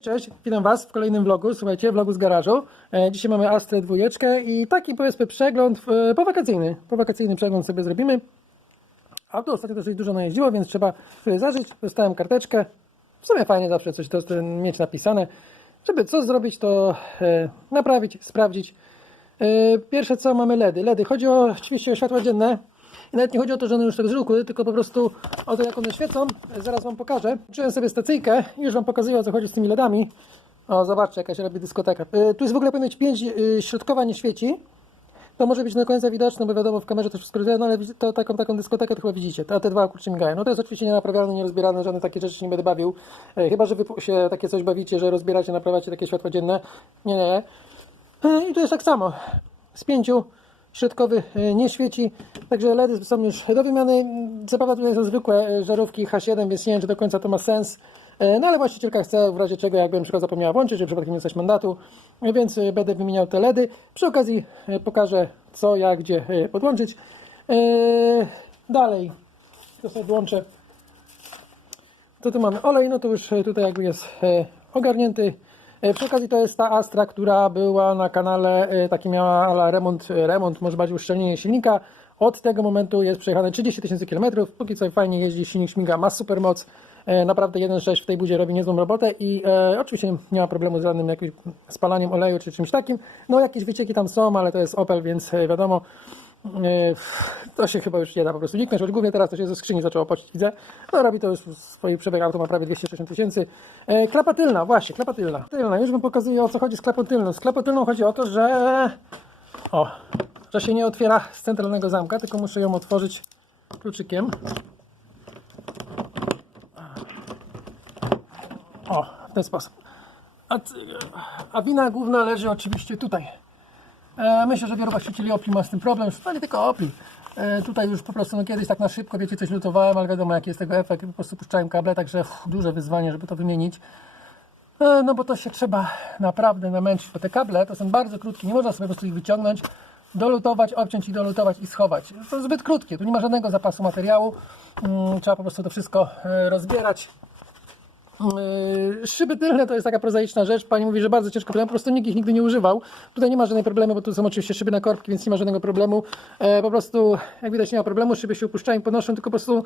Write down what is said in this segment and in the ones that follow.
Cześć, witam Was w kolejnym vlogu, słuchajcie, vlogu z garażu. E, dzisiaj mamy Astrę dwójeczkę i taki powiedzmy przegląd e, powakacyjny. Powakacyjny przegląd sobie zrobimy. Auto ostatnio dosyć dużo najeździło, więc trzeba sobie zażyć. Dostałem karteczkę. W sumie fajnie zawsze coś to, mieć napisane. Żeby co zrobić, to e, naprawić, sprawdzić. Pierwsze co, mamy LEDy. LEDy. Chodzi o, oczywiście o światła dzienne. I nawet nie chodzi o to, że one już tak żółkły, tylko po prostu o to, jak one świecą. Zaraz Wam pokażę. Czułem sobie stacyjkę i już Wam pokazuję, o co chodzi z tymi LEDami. O, zobaczcie, jaka się robi dyskoteka. E, Tu jest w ogóle być 5 środkowa nie świeci. To może być do końca widoczne, bo wiadomo, w kamerze to wszystko rozwija, no ale to, taką, taką dyskotekę to chyba widzicie. A te dwa kurczę migają. No to jest oczywiście nienaprawialne, nierozbierane, żadne takie rzeczy nie będę bawił. E, Chyba, że wy się takie coś bawicie, że rozbieracie, naprawiacie takie światła dzienne. Nie, nie. E, I to jest tak samo. Z pięciu środkowy e, nie świeci, także LEDy są już do wymiany. Zabawa tutaj są zwykłe e, żarówki H7, więc nie wiem, czy do końca to ma sens. E, No ale właścicielka chce, w razie czego, jakbym przykład zapomniała włączyć, żeby przypadkiem nie dostać mandatu, więc będę wymieniał te LEDy. Przy okazji pokażę co, jak, gdzie podłączyć. Dalej, to sobie włączę. To tu mamy olej, no to już tutaj jakby jest ogarnięty. E, Przy okazji to jest ta Astra, która była na kanale, e, taki miała remont, e, remont, może bardziej uszczelnienie silnika. Od tego momentu jest przejechane 30 tysięcy kilometrów. Póki co fajnie jeździ, silnik śmiga, ma super moc. Naprawdę 1.6 w tej budzie robi niezłą robotę i e, oczywiście nie ma problemu z żadnym jakimś spalaniem oleju czy czymś takim. No jakieś wycieki tam są, ale to jest Opel, więc wiadomo, to się chyba już nie da po prostu niknąć, choć głównie teraz to się ze skrzyni zaczęło pocić, widzę. No robi to już swój przebieg auto ma prawie 260 tysięcy. E, klapa tylna, właśnie, klapa tylna. Tylna, już wam pokazuję o co chodzi z klapą tylną. Z klapą tylną chodzi o to, że o, że się nie otwiera z centralnego zamka, tylko muszę ją otworzyć kluczykiem. O, w ten sposób. A, a wina główna leży oczywiście tutaj. E, myślę, że wielu właścicieli Opli ma z tym problem. To nie tylko Opli. E, tutaj już po prostu no, kiedyś tak na szybko, wiecie, coś lutowałem, ale wiadomo jaki jest tego efekt. Po prostu puszczałem kable, także duże wyzwanie, żeby to wymienić. E, No bo to się trzeba naprawdę namęczyć, bo te kable to są bardzo krótkie, nie można sobie po prostu ich wyciągnąć, dolutować, obciąć i dolutować i schować. To zbyt krótkie, tu nie ma żadnego zapasu materiału, Mm, trzeba po prostu to wszystko rozbierać. Yy, Szyby tylne to jest taka prozaiczna rzecz. Pani mówi, że bardzo ciężko, po prostu nikt ich nigdy nie używał. Tutaj nie ma żadnej problemu, bo tu są oczywiście szyby na korbki, więc nie ma żadnego problemu. E, po prostu, jak widać, nie ma problemu. Szyby się opuszczają, podnoszą, tylko po prostu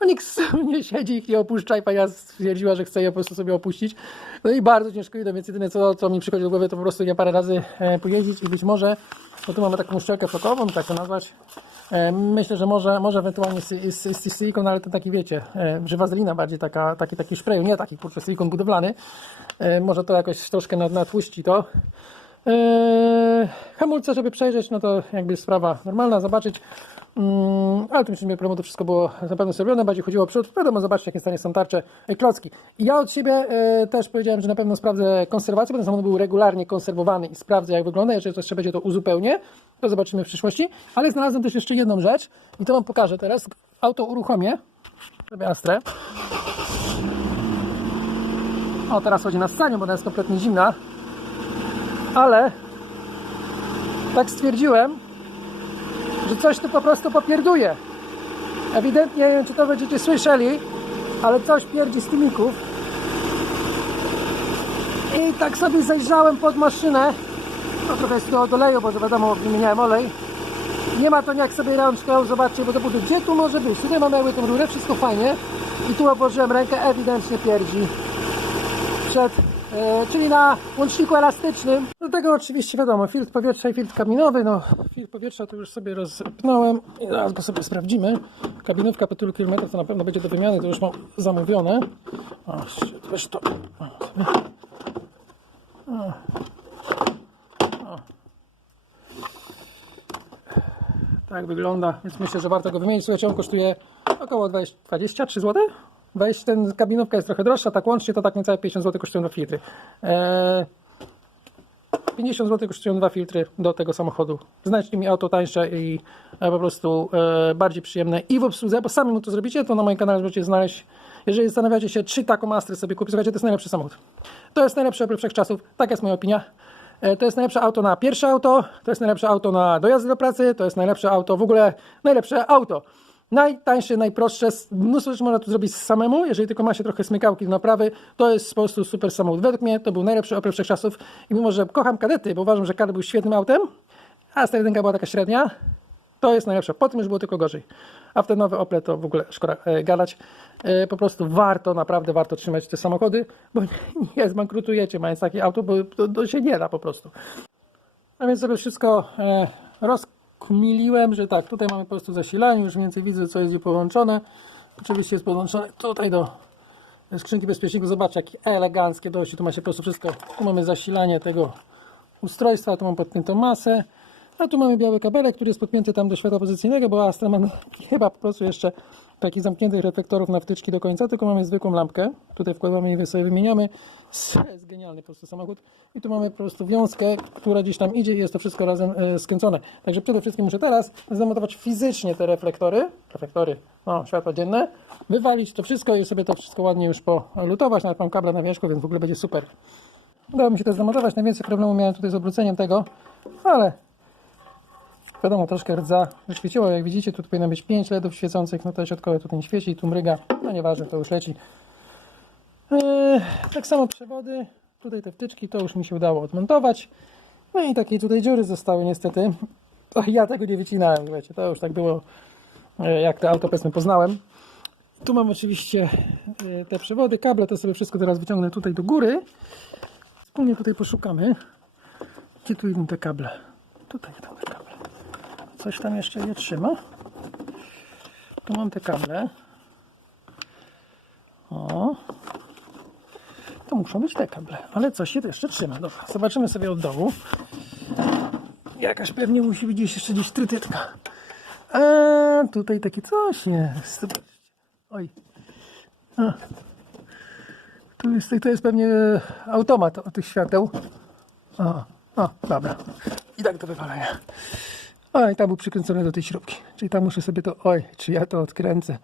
no, nikt nie siedzi ich nie opuszcza i pani stwierdziła, że chce je po prostu sobie opuścić. No i bardzo ciężko idą, więc jedyne co, co mi przychodzi do głowy, to po prostu ja parę razy e, pojeździć i być może, bo tu mamy taką uszczelkę flokową, tak to nazwać. E, Myślę, że może, może ewentualnie z, silikon, ale to taki wiecie, że wazelina bardziej taka, taki, taki szprej, nie taki kurczę silikon budowlany. E, Może to jakoś troszkę nad- natłuści to. E, Hamulce, żeby przejrzeć, no to jakby sprawa normalna, zobaczyć. Mm, ale myślę, że problemu to wszystko było na pewno zrobione, bardziej chodziło o przód. Wiadomo, zobaczcie, jakie stanie są tarcze, e, klocki. I ja od siebie e, też powiedziałem, że na pewno sprawdzę konserwację, bo ten samochód był regularnie konserwowany i sprawdzę, jak wygląda. Jeżeli trzeba będzie, to uzupełnię. To zobaczymy w przyszłości. Ale znalazłem też jeszcze jedną rzecz i to Wam pokażę teraz. Auto uruchomię. Robię Astrę. O, teraz chodzi na scenie, bo ona jest kompletnie zimna. Ale tak stwierdziłem, że coś tu po prostu popierduje. Ewidentnie, nie wiem czy to będziecie słyszeli, ale coś pierdzi z tłumików. I tak sobie zajrzałem pod maszynę. No trochę jest do doleju, bo wiadomo, wymieniałem olej. Nie ma to jak sobie rączką, zobaczcie, bo to budu. Gdzie tu może być? Tutaj mamy jakby tą rurę, wszystko fajnie. I tu obłożyłem rękę, ewidentnie pierdzi przed, czyli na łączniku elastycznym. Do tego oczywiście wiadomo, filtr powietrza i filtr kabinowy. No, filtr powietrza to już sobie rozpnąłem. Zaraz go sobie sprawdzimy. Kabinówka po tylu kilometrach to na pewno będzie do wymiany, to już mam zamówione. O, wiesz to. Tak wygląda, więc myślę, że warto go wymienić. Słuchajcie, on kosztuje około 20, 23 zł. Weź ten kabinówka jest trochę droższa, tak łącznie to tak niecałe 50 zł kosztują dwa filtry. Eee, 50 zł kosztują dwa filtry do tego samochodu. Znajdźcie mi auto tańsze i e, po prostu e, bardziej przyjemne i w obsłudze, bo sami mu to zrobicie, to na moim kanale możecie znaleźć. Jeżeli zastanawiacie się, czy taką Astrę sobie kupić, słuchajcie, to jest najlepszy samochód. To jest najlepszy Opel wszechczasów, taka jest moja opinia. E, To jest najlepsze auto na pierwsze auto, to jest najlepsze auto na dojazdy do pracy, to jest najlepsze auto, w ogóle najlepsze auto. Najtańsze, najprostsze, mnóstwo rzeczy można tu zrobić samemu, jeżeli tylko ma się trochę smykałki do naprawy, to jest po prostu super samochód. Według mnie to był najlepszy Opel wszechczasów i mimo, że kocham kadety, bo uważam, że kadet był świetnym autem, a ta jedynka była taka średnia, to jest najlepsze. Potem już było tylko gorzej. A w te nowe Ople to w ogóle szkoda e, gadać. E, po prostu warto, naprawdę warto trzymać te samochody, bo nie, nie zbankrutujecie mając takie auto, bo to, to się nie da po prostu. A więc sobie wszystko e, rozkmiliłem, że tak, tutaj mamy po prostu zasilanie, już więcej widzę, co jest połączone. Oczywiście jest podłączone tutaj do skrzynki bezpieczników. Zobaczcie, jakie eleganckie dość. Tu macie po prostu wszystko. Tu mamy zasilanie tego ustrojstwa, tu mam podpiętą masę, a tu mamy biały kabelek, który jest podpięty tam do światła pozycyjnego, bo Astra ma chyba po prostu jeszcze takich zamkniętych reflektorów na wtyczki do końca, tylko mamy zwykłą lampkę. Tutaj wkładamy i sobie wymieniamy. Jest genialny po prostu samochód. I tu mamy po prostu wiązkę, która gdzieś tam idzie i jest to wszystko razem e, skręcone. Także przede wszystkim muszę teraz zamontować fizycznie te reflektory, reflektory, no, światła dzienne, wywalić to wszystko i sobie to wszystko ładnie już polutować. Nawet mam kable na wierzchu, więc w ogóle będzie super. Udało mi się to zamontować. Najwięcej problemu miałem tutaj z obróceniem tego, ale wiadomo, troszkę rdza wyświeciło. Jak widzicie, tu powinno być 5 LEDów świecących, no to środkowe tutaj nie świeci, tu mryga, no nieważne, to już leci. Eee, tak samo przewody, tutaj te wtyczki, to już mi się udało odmontować. No i takie tutaj dziury zostały niestety. To ja tego nie wycinałem, wiecie, to już tak było, e, jak te auto powiedzmy poznałem. Tu mam oczywiście e, te przewody, kable, to sobie wszystko teraz wyciągnę tutaj do góry. Wspólnie tutaj poszukamy. Gdzie tu idą te kable? Tutaj idą te kable. Coś tam jeszcze je trzyma. Tu mam te kable. O. To muszą być te kable, ale coś się tu jeszcze trzyma. Dobra, zobaczymy sobie od dołu. Jakaś pewnie musi być jeszcze gdzieś trytytka. A tutaj takie coś jest. Oj. A. Tu jest, to jest pewnie automat od tych świateł. O, o, dobra. I tak do wywalenia. O, i tam był przykręcony do tej śrubki. Czyli tam muszę sobie to, oj, czy ja to odkręcę,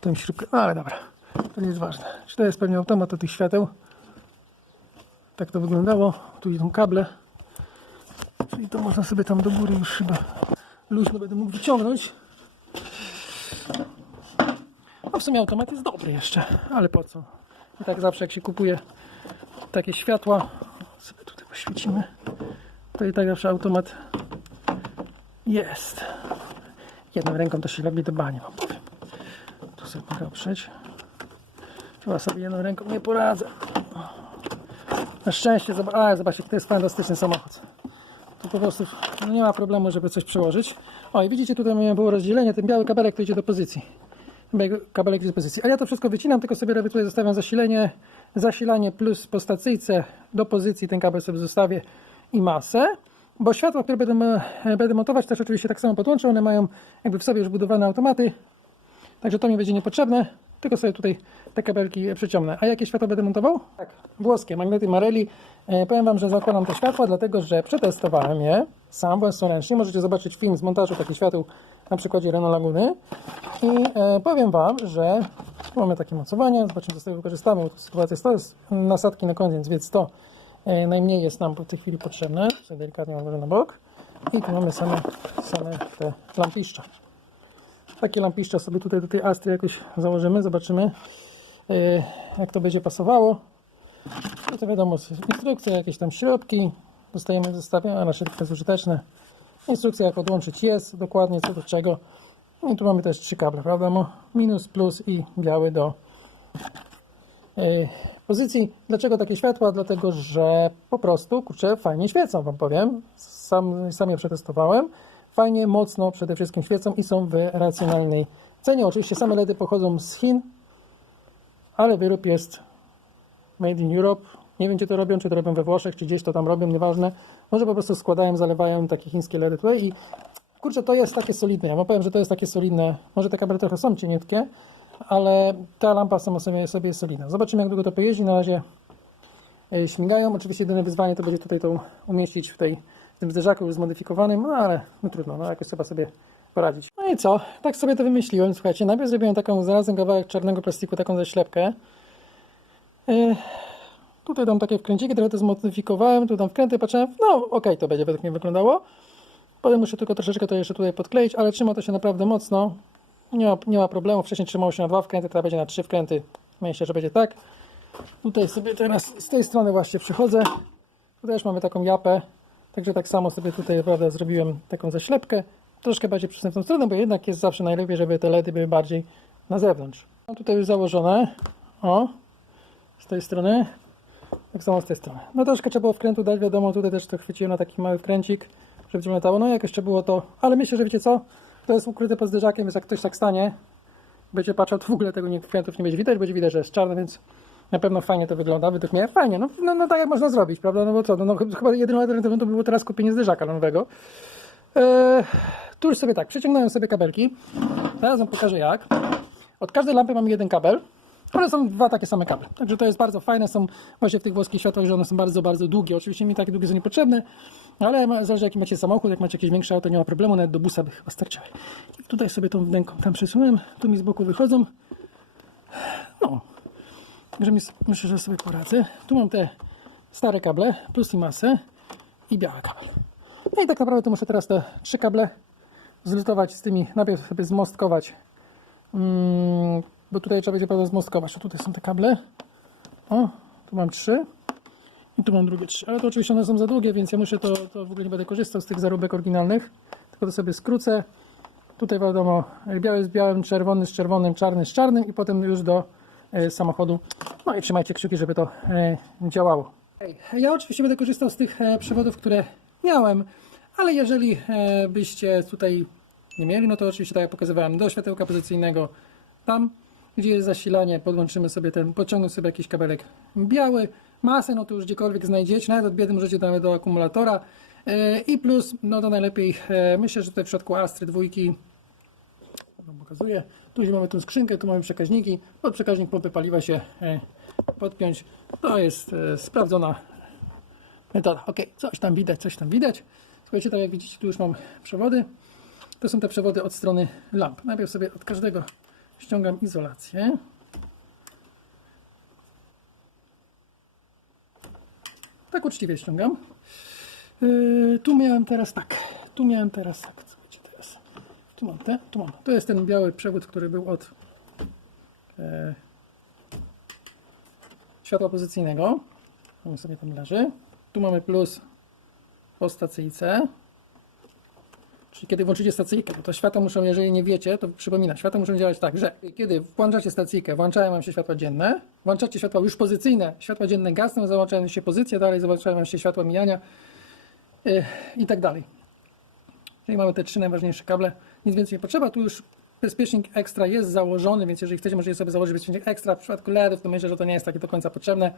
tą śrubkę. No, ale dobra, to nie jest ważne. Czy to jest pewnie automat od tych świateł? Tak to wyglądało. Tu idą kable. Czyli to można sobie tam do góry już chyba luźno będę mógł wyciągnąć. No w sumie automat jest dobry jeszcze, ale po co? I tak zawsze jak się kupuje takie światła, sobie tutaj poświecimy, to i tak zawsze automat jest. Jedną ręką to się robi do bani, wam powiem. Tu sobie mogę oprzeć. Chyba sobie jedną ręką nie poradzę. Na szczęście, zob- a zobaczcie, to jest fantastyczny samochód. Tu po prostu no nie ma problemu, żeby coś przełożyć. O i widzicie, tutaj było rozdzielenie, ten biały kabelek to idzie do pozycji. Kabelek idzie do pozycji. A ja to wszystko wycinam, tylko sobie robię tutaj zostawiam zasilenie, zasilanie plus po stacyjce do pozycji, ten kabel sobie zostawię i masę. Bo światła, które będę, e, będę montować, też oczywiście tak samo podłączę. One mają jakby w sobie już budowane automaty. Także to mi będzie niepotrzebne. Tylko sobie tutaj te kabelki przeciągnę. A jakie światło będę montował? Tak, włoskie, magnety Marelli. E, powiem Wam, że zakładam te światła, dlatego że przetestowałem je sam własnoręcznie. Możecie zobaczyć film z montażu takich świateł na przykładzie Renault Laguny. I e, powiem Wam, że tu mamy takie mocowania. Zobaczymy, co z tego wykorzystamy. Sytuacja to jest nasadki na koniec, więc to najmniej jest nam w tej chwili potrzebne. Delikatnie odłożę na bok. I tu mamy same, same te lampiszcza. Takie lampiszcza sobie tutaj do tej Astry jakoś założymy, zobaczymy yy, jak to będzie pasowało. I to wiadomo, instrukcja, jakieś tam środki dostajemy w zestawie, a nasze to jest użyteczne. Instrukcja jak odłączyć jest, dokładnie co do czego. I tu mamy też trzy kable, prawda? Minus, plus i biały do pozycji. Dlaczego takie światła? Dlatego, że po prostu, kurczę, fajnie świecą, Wam powiem. Sam, sam je przetestowałem. Fajnie, mocno przede wszystkim świecą i są w racjonalnej cenie. Oczywiście same LEDy pochodzą z Chin, ale wyrób jest made in Europe. Nie wiem, gdzie to robią, czy to robią we Włoszech, czy gdzieś to tam robią, nieważne. Może po prostu składają, zalewają takie chińskie LEDy tutaj i kurczę, to jest takie solidne. Ja wam powiem, że to jest takie solidne. Może te kabele trochę są cieniutkie, ale ta lampa sama sobie, sobie jest solidna. Zobaczymy, jak długo to pojeździ. Na razie e, śmigają. Oczywiście jedyne wyzwanie to będzie tutaj to umieścić w, tej, w tym zderzaku już zmodyfikowanym, no ale no trudno, no jakoś trzeba sobie poradzić. No i co? Tak sobie to wymyśliłem. Słuchajcie, najpierw zrobiłem taką, znalazłem kawałek czarnego plastiku, taką zaślepkę. Yy, tutaj dam takie wkręciki, trochę to zmodyfikowałem, tu dam wkręty, patrzę, no okej, to będzie według mnie wyglądało. Potem muszę tylko troszeczkę to jeszcze tutaj podkleić, ale trzyma to się naprawdę mocno. Nie ma, nie ma problemu. Wcześniej trzymało się na dwa wkręty, teraz będzie na trzy wkręty. Myślę, że będzie tak. Tutaj sobie teraz z tej strony właśnie przychodzę. Tutaj już mamy taką japę. Także tak samo sobie tutaj prawda, zrobiłem taką zaślepkę. Troszkę bardziej przystępną stronę, bo jednak jest zawsze najlepiej, żeby te LEDy były bardziej na zewnątrz. Mam tutaj już założone. O, z tej strony. Tak samo z tej strony. No troszkę trzeba było wkrętu dać, wiadomo, tutaj też to chwyciłem na taki mały wkręcik, żeby latało. No jakoś trzeba było to, ale myślę, że wiecie co? To jest ukryte pod zderzakiem, więc jak ktoś tak stanie, będzie patrzał, to w ogóle tego nie, wkrętów nie będzie widać, będzie widać, że jest czarny, więc na pewno fajnie to wygląda, według mnie. Fajnie, no, no, no tak jak można zrobić, prawda, no bo co, no, no chyba jedyną alternatywą to było teraz kupienie zderzaka nowego. Eee, tu już sobie tak, przeciągnąłem sobie kabelki, teraz wam pokażę jak. Od każdej lampy mamy jeden kabel, one są dwa takie same kable, także to jest bardzo fajne, są właśnie w tych włoskich światłach, że one są bardzo, bardzo długie, oczywiście mi takie długie są niepotrzebne, ale zależy jaki macie samochód, jak macie jakieś większe auto, nie ma problemu, nawet do busa by chyba starczały. I tutaj sobie tą wnęką tam przesunąłem, tu mi z boku wychodzą, no, Także myślę, że sobie poradzę. Tu mam te stare kable, plus i masę i biały kabel. No i tak naprawdę to muszę teraz te trzy kable zlutować z tymi, najpierw sobie zmostkować, mm, bo tutaj trzeba będzie prawda zmostkować. O, tutaj są te kable. O, tu mam trzy i tu mam drugie trzy. Ale to oczywiście one są za długie, więc ja muszę to, to w ogóle nie będę korzystał z tych zaróbek oryginalnych, tylko to sobie skrócę. Tutaj wiadomo, biały z białym, czerwony z czerwonym, czarny z czarnym i potem już do e, samochodu. No i trzymajcie kciuki, żeby to e, działało. Ja oczywiście będę korzystał z tych e, przewodów, które miałem, ale jeżeli e, byście tutaj nie mieli, no to oczywiście tak jak pokazywałem, do światełka pozycyjnego tam, gdzie jest zasilanie, podłączymy sobie ten, pociągnąć sobie jakiś kabelek biały, masę, no to już gdziekolwiek znajdziecie, nawet od biedy możecie nawet do akumulatora e, i plus, no to najlepiej, e, myślę, że tutaj w przypadku Astry dwójki pokazuję. Tu już mamy tą skrzynkę, tu mamy przekaźniki. Pod przekaźnik pompy paliwa się e, podpiąć. To jest sprawdzona metoda. Ok, coś tam widać, coś tam widać. Słuchajcie, tak jak widzicie, tu już mam przewody. To są te przewody od strony lamp. Najpierw sobie od każdego ściągam izolację. Tak uczciwie ściągam. Yy, tu miałem teraz tak. Tu miałem teraz tak. Słuchajcie, teraz. Tu mam te, tu mam. To jest ten biały przewód, który był od e, światła pozycyjnego. On sobie tam leży. Tu mamy plus po stacyjce. Kiedy włączycie stacyjkę, to światła muszą, jeżeli nie wiecie, to przypomina, światła muszą działać tak, że kiedy włączacie stacyjkę, włączają wam się światła dzienne, włączacie światła już pozycyjne, światła dzienne gasną, załączają się pozycje, dalej załączają się światła mijania yy, i tak dalej. Czyli mamy te trzy najważniejsze kable, nic więcej nie potrzeba. Tu już bezpiecznik ekstra jest założony, więc jeżeli chcecie, możecie sobie założyć bezpiecznik ekstra. W przypadku LEDów to myślę, że to nie jest takie do końca potrzebne.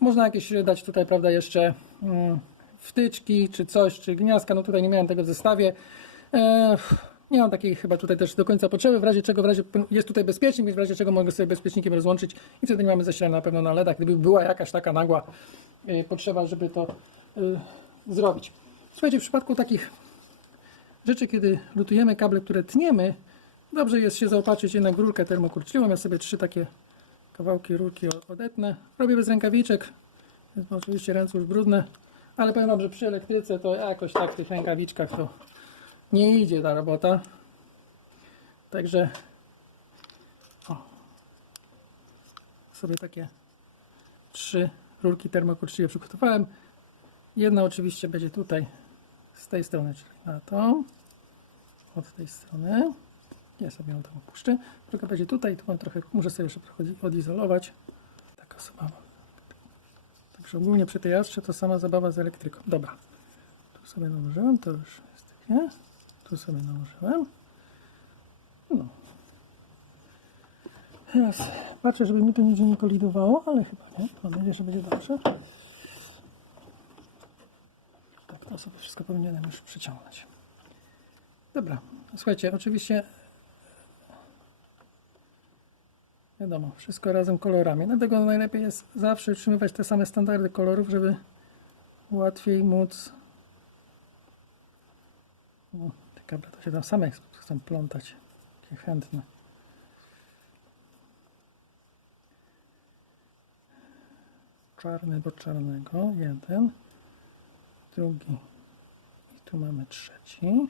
Można jakieś dać tutaj, prawda, jeszcze mm, wtyczki czy coś, czy gniazdka. No tutaj nie miałem tego w zestawie. E, nie mam takiej chyba tutaj też do końca potrzeby, w razie czego w razie jest tutaj bezpiecznik, więc w razie czego mogę sobie bezpiecznikiem rozłączyć i wtedy nie mamy zasilania na pewno na LEDach, gdyby była jakaś taka nagła e, potrzeba, żeby to e, zrobić. Słuchajcie, w przypadku takich rzeczy, kiedy lutujemy kable, które tniemy, dobrze jest się zaopatrzyć jednak w rurkę termokurczliwą. Ja sobie trzy takie kawałki rurki odetnę. Robię bez rękawiczek, oczywiście ręce już brudne, ale powiem Wam, że przy elektryce to jakoś tak w tych rękawiczkach to nie idzie ta robota. Także o, sobie takie trzy rurki termokurczliwe przygotowałem. Jedna oczywiście będzie tutaj z tej strony, czyli na to, od tej strony. Ja sobie ją tam opuszczę. Druga będzie tutaj, tu mam trochę, muszę sobie jeszcze odizolować. Taka osoba. Także ogólnie przy tej jastrze to sama zabawa z elektryką. Dobra. Tu sobie nałożyłem, to już jest takie. Tu sobie nałożyłem. No. Teraz patrzę, żeby mi to nigdzie nie kolidowało, ale chyba nie. Mam nadzieję, że będzie dobrze. Tak, to sobie wszystko powinienem już przyciągnąć. Dobra, słuchajcie, oczywiście wiadomo, wszystko razem kolorami. Dlatego najlepiej jest zawsze utrzymywać te same standardy kolorów, żeby łatwiej móc. O, te kable to się tam same chcą plątać. Takie chętne. Czarny do czarnego, jeden drugi i tu mamy trzeci.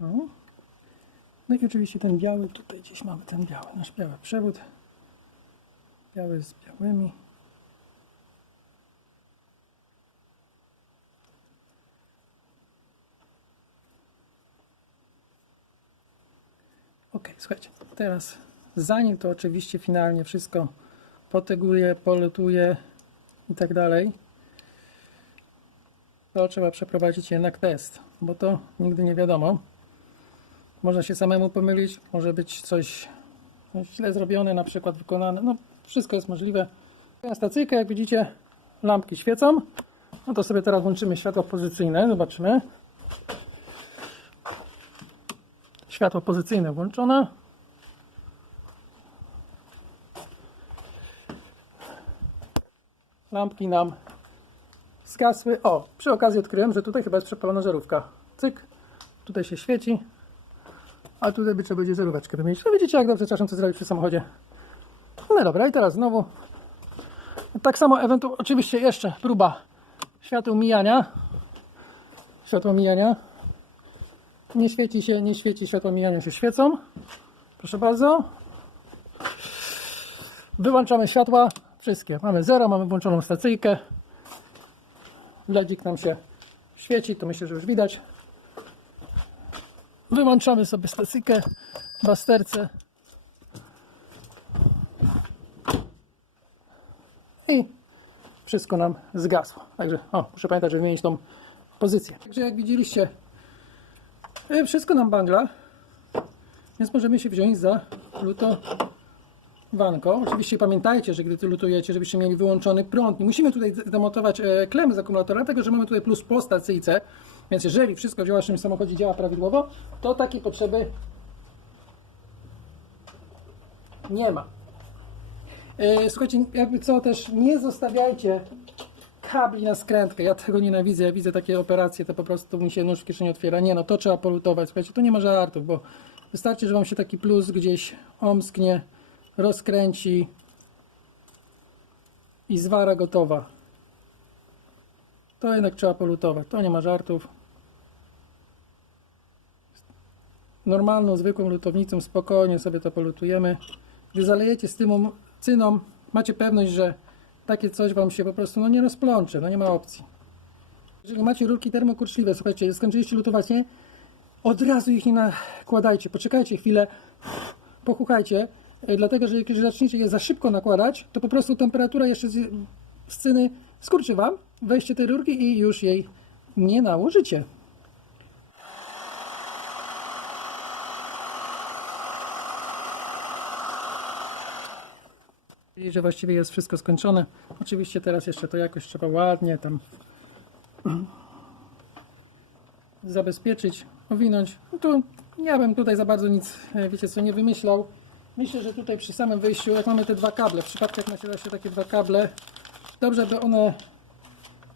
O. No i oczywiście ten biały, tutaj gdzieś mamy ten biały, nasz biały przewód. Biały z białymi. Ok, słuchajcie, teraz zanim to oczywiście finalnie wszystko poteguje, polutuje i tak dalej, to trzeba przeprowadzić jednak test, bo to nigdy nie wiadomo. Można się samemu pomylić, może być coś źle zrobione, na przykład wykonane. No, wszystko jest możliwe. Na stacyjkę, jak widzicie, lampki świecą. No to sobie teraz włączymy światło pozycyjne, zobaczymy. Światło pozycyjne włączone. Lampki nam zgasły. O, przy okazji odkryłem, że tutaj chyba jest przepalona żarówka. Cyk, tutaj się świeci, a tutaj by trzeba będzie żaróweczkę wymienić. No widzicie, jak dobrze czasem to zrobić przy samochodzie. No dobra, i teraz znowu. Tak samo ewentualnie, oczywiście jeszcze próba świateł mijania. Światło mijania. Nie świeci się, nie świeci, światło mijania się świecą. Proszę bardzo. Wyłączamy światła. Wszystkie. Mamy zero, mamy włączoną stacyjkę. LEDzik nam się świeci, to myślę, że już widać. Wyłączamy sobie stacyjkę basterce. I wszystko nam zgasło. Także o, muszę pamiętać, żeby zmienić tą pozycję. Także jak widzieliście, y, wszystko nam bangla, więc możemy się wziąć za lutowanko. Oczywiście pamiętajcie, że gdy lutujecie, żebyście mieli wyłączony prąd. Nie musimy tutaj demontować e, klemy z akumulatora, dlatego że mamy tutaj plus po stacyjce, więc jeżeli wszystko w waszym samochodzie działa prawidłowo, to takiej potrzeby nie ma. E, Słuchajcie, jakby co też nie zostawiajcie kabli na skrętkę. Ja tego nienawidzę. Ja widzę takie operacje, to po prostu mi się nóż w kieszeni otwiera. Nie no, to trzeba polutować. Słuchajcie, to nie ma żartów, bo wystarczy, że wam się taki plus gdzieś omsknie, rozkręci i zwara gotowa. To jednak trzeba polutować. To nie ma żartów. Normalną, zwykłą lutownicą spokojnie sobie to polutujemy. Gdy zalejecie z tym cyną, macie pewność, że takie coś Wam się po prostu no, nie rozplącze, no nie ma opcji. Jeżeli macie rurki termokurczliwe, słuchajcie, skończyliście lutować, nie? Od razu ich nie nakładajcie, poczekajcie chwilę, pochuchajcie, e, dlatego że jeżeli zaczniecie je za szybko nakładać, to po prostu temperatura jeszcze z, cyny skurczy Wam, weźcie te rurki i już jej nie nałożycie. Czyli, że właściwie jest wszystko skończone. Oczywiście teraz jeszcze to jakoś trzeba ładnie tam zabezpieczyć, owinąć. No tu ja bym tutaj za bardzo nic, e, wiecie co, nie wymyślał. Myślę, że tutaj przy samym wyjściu, jak mamy te dwa kable, w przypadku jak nasiada się takie dwa kable, dobrze by one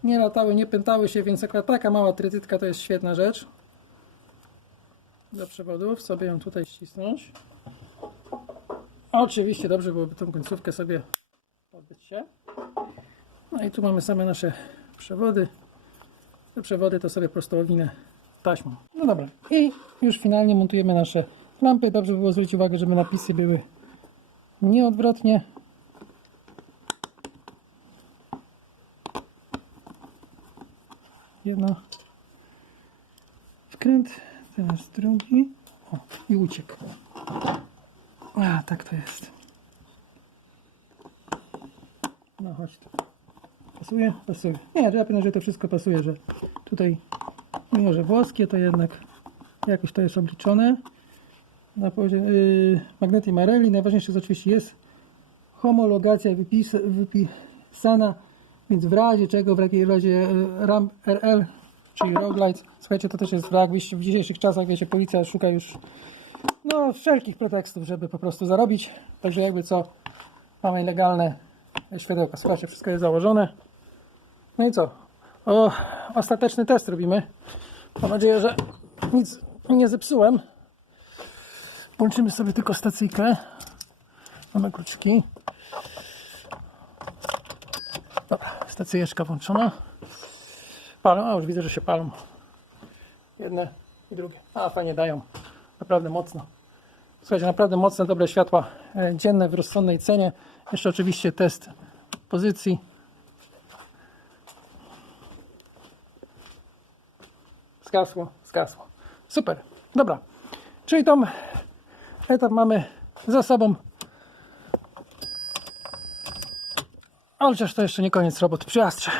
nie latały, nie pętały się, więc akurat taka mała trytytka to jest świetna rzecz. Do przewodów sobie ją tutaj ścisnąć. Oczywiście dobrze byłoby tą końcówkę sobie podbyć się. No i tu mamy same nasze przewody. Te przewody to sobie po prostu owinę taśmą. No dobra. I już finalnie montujemy nasze lampy. Dobrze by było zwrócić uwagę, żeby napisy były nieodwrotnie. Jedno. Wkręt. Teraz drugi. O, i uciekł. A, tak to jest. No chodź tu. Pasuje? Pasuje. Nie, że ja pewnie, że to wszystko pasuje, że tutaj mimo, że włoskie, to jednak jakoś to jest obliczone. Na poziomie yy, Marelli najważniejsze jest oczywiście jest homologacja wypis, wypisana, więc w razie czego, w jakiej razie yy, RAM RL, czyli Roguelite, słuchajcie, to też jest wrak, w dzisiejszych czasach, wiecie, policja szuka już no, wszelkich pretekstów, żeby po prostu zarobić. Także jakby co, mamy legalne światełka. Słuchajcie, wszystko jest założone. No i co? O, ostateczny test robimy. Mam nadzieję, że nic nie zepsułem. Włączymy sobie tylko stacyjkę. Mamy kluczyki. Dobra, stacyjeczka włączona. Palą, a już widzę, że się palą. Jedne i drugie. A, fajnie dają. Naprawdę mocno. Słuchajcie, naprawdę mocne, dobre światła e, dzienne w rozsądnej cenie. Jeszcze oczywiście test pozycji. Zgasło, zgasło. Super, dobra. Czyli tą etap mamy za sobą. Ale chociaż to jeszcze nie koniec robot przy Astrze.